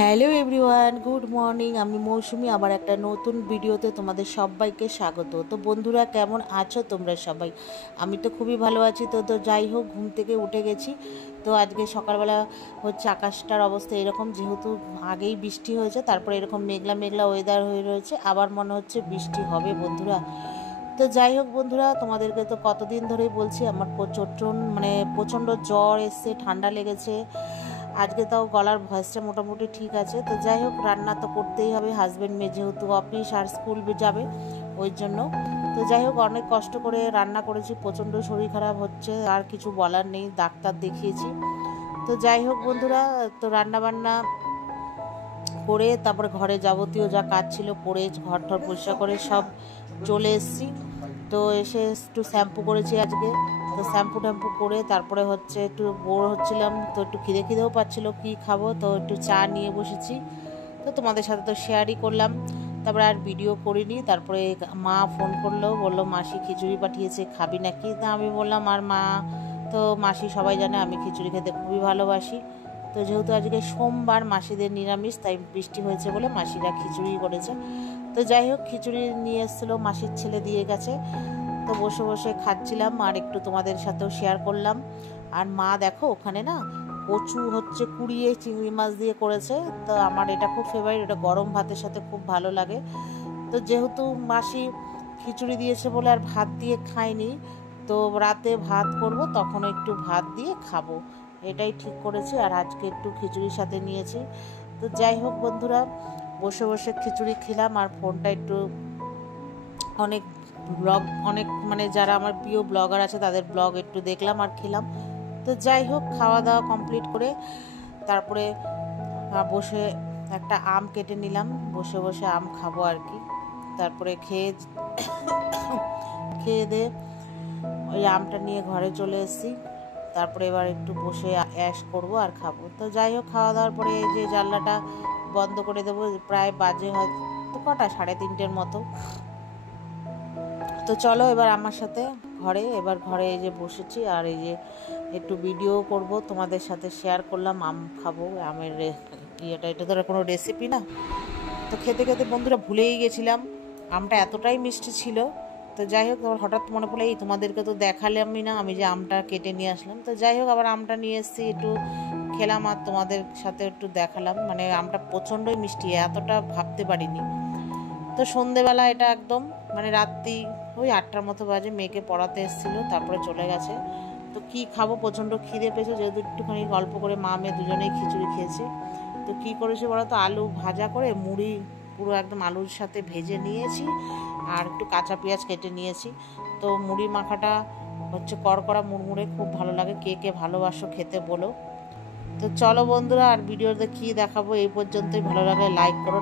Hello everyone, good morning. আমি মৌসুমি, আবার একটা নতুন ভিডিওতে তোমাদের সবাইকে স্বাগত। তো বন্ধুরা, কেমন আছো তোমরা সবাই? আমি তো খুবই ভালো আছি। তো যাই হোক, ঘুম থেকে উঠে গেছি। তো আজকে সকালবেলা হচ্ছে আকাশটার অবস্থা এরকম, যেহেতু আগেই বৃষ্টি হয়েছে, তারপরে এরকম মেঘলা মেঘলা ওয়েদার হয়ে রয়েছে, আবার মনে হচ্ছে বৃষ্টি হবে বন্ধুরা। তো যাই হোক বন্ধুরা, তোমাদেরকে তো কতদিন ধরেই বলছি আমার প্রচণ্ড জ্বর এসছে, ঠান্ডা লেগেছে। আজকে তাও গলার ভয়েসটা মোটামুটি ঠিক আছে। তো যাই হোক, রান্না তো করতেই হবে, হাজব্যান্ড মেয়ে যেহেতু অফিস আর স্কুল যাবে ওই জন্য। তো যাই হোক, অনেক কষ্ট করে রান্না করেছি, প্রচণ্ড শরীর খারাপ হচ্ছে, আর কিছু বলার নেই, ডাক্তার দেখিয়েছি। তো যাই হোক বন্ধুরা, তো রান্না বান্না করে তারপরে ঘরে যাবতীয় যা কাজ ছিল করে ঘর টর পরিষ্কার করে সব চলে এসেছি। তো এসে একটু শ্যাম্পু করেছি আজকে। তো শ্যাম্পু ট্যাম্পু করে তারপরে হচ্ছে একটু বোর হচ্ছিলাম, তো একটু খিদেও পাচ্ছিলো, কি খাবো, তো একটু চা নিয়ে বসেছি। তো তোমাদের সাথে তো শেয়ারই করলাম, তারপরে আর ভিডিও করিনি। তারপরে মা ফোন করলো, বললো মাসি খিচুড়ি পাঠিয়েছে, খাবি নাকি? তা আমি বললাম, আর মা তো মাসি সবাই জানে আমি খিচুড়ি খেতে খুবই ভালোবাসি। তো যেহেতু আজকে সোমবার, মাসিদের নিরামিষ, তাই বৃষ্টি হয়েছে বলে মাসিরা খিচুড়ি করেছে। তো যাই হোক, খিচুড়ি নিয়ে এসেছিলো, মাসির ছেলে দিয়ে গেছে। তো বসে বসে খাচ্ছিলাম আর একটু তোমাদের সাথেও শেয়ার করলাম। আর মা দেখো ওখানে না কচু হচ্ছে কুড়িয়ে চিংড়ি মাছ দিয়ে করেছে। তো আমার এটা খুব ফেভারিট, এটা গরম ভাতের সাথে খুব ভালো লাগে। তো যেহেতু মাসি খিচুড়ি দিয়েছে বলে আর ভাত দিয়ে খাইনি, তো রাতে ভাত করব, তখন একটু ভাত দিয়ে খাবো, এটাই ঠিক করেছি। আর আজকে একটু খিচুড়ির সাথে নিয়েছি। তো যাই হোক বন্ধুরা, বসে বসে খিচুড়ি খেলাম আর ফোনটা একটু অনেক অনেক যারা আমার প্রিয় ব্লগার আছে তাদের ব্লগ একটু দেখলাম আর খেলাম। তো যাই হোক, খাওয়া দাওয়া কমপ্লিট করে তারপরে বসে একটা আম কেটে নিলাম, বসে বসে আম খাবো আর কি। তারপরে খেয়ে দিয়ে ওই আমটা নিয়ে ঘরে চলে এসেছি। তারপরে এবার একটু বসে অ্যাশ করব আর খাবো। তো যাই হোক, খাওয়া দাওয়ার পরে এই যে জানলাটা বন্ধ করে দেবো, প্রায় বাজে হয়তো কটা, 3:30 মতো। তো চলো এবার আমার সাথে ঘরে, এই যে বসেছি আর এই যে একটু ভিডিও করব, তোমাদের সাথে শেয়ার করলাম। আম খাবো, আমের এটা তো কোনো রেসিপি না। তো খেতে খেতে বন্ধুরা ভুলেই গেছিলাম, আমটা এতটাই মিষ্টি ছিল। তো যাই হোক, হঠাৎ মনে পড়লো, এই তোমাদেরকে তো দেখালামই না আমি যে আমটা কেটে নিয়ে আসলাম। তো যাই হোক, আবার আমটা নিয়ে এসেছি, একটু খেলাম আর তোমাদের সাথে একটু দেখালাম। আমটা প্রচণ্ডই মিষ্টি, এতটা ভাবতে পারিনি। তো সন্ধেবেলা এটা একদম রাত্রি ওই 8টার মতো বাজে, মেয়েকে পড়াতে এসেছিলো, তারপরে চলে গেছে। তো কি খাবো, প্রচণ্ড খিদে পেয়েছে, যেহেতু একটুখানি গল্প করে মা মেয়ে দুজনেই খিচুড়ি খেয়েছি। তো কী করেছি বলো তো, আলু ভাজা করে মুড়ি পুরো একদম আলুর সাথে ভেজে নিয়েছি, আর একটু কাঁচা পেঁয়াজ কেটে নিয়েছি। তো মুড়ি মাখাটা হচ্ছে কড়কড়া মুড়মুড়ে, খুব ভালো লাগে, কে কে ভালোবাসো খেতে বলো। তো চলো বন্ধুরা, আর ভিডিওতে কী দেখাবো এই পর্যন্তই। ভালো লাগে লাইক করো।